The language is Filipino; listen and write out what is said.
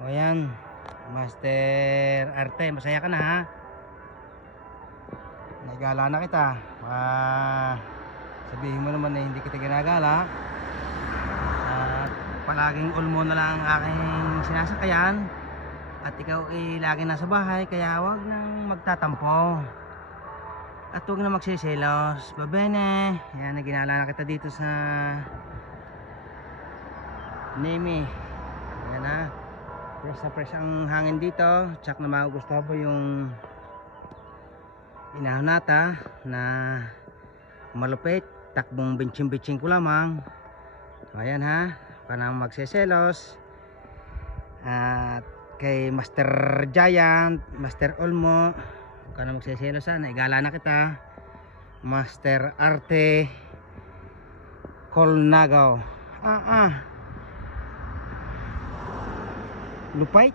O yan, Master Arte, masaya ka na ha? Nagala na kita. Sabihin mo naman na hindi kita ginagala. At palaging ulmo na lang ang aking sinasakayan. At ikaw ay lagi nasa bahay, kaya wag nang magtatampo. At huwag na magsiselos. Babene. Yan, naginala na kita dito sa Nemi. Yan ha. Fresh na fresh ang hangin dito. Tsak na magugustuhan po yung inahon nata na malupit. Takbong bitching ko lamang. Ayan ha. Para magseselos. At kay Master Giant, Master Olmo, ka na magseselos ha. Naigala na kita. Master Arte Colnagaw. Lupait.